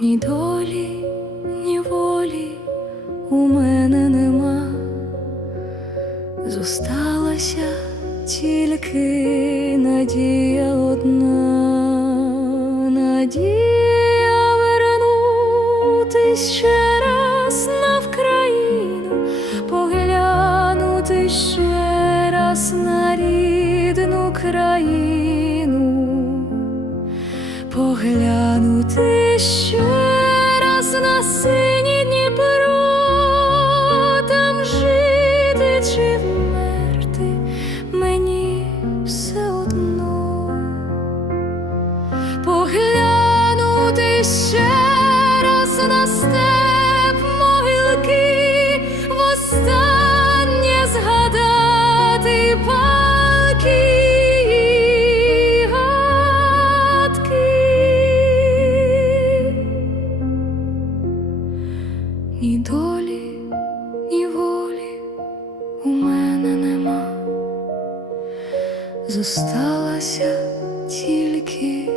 Ні долі, ні волі у мене нема, зосталася тільки надія одна, надія вернутись ще раз на Вкраїну, поглянути ще раз на рідну країну поглянути ще раз на сині Дніпро, там жити чи вмерти мені все одно, поглянути Ні долі, ні волі у мене нема, зосталася тільки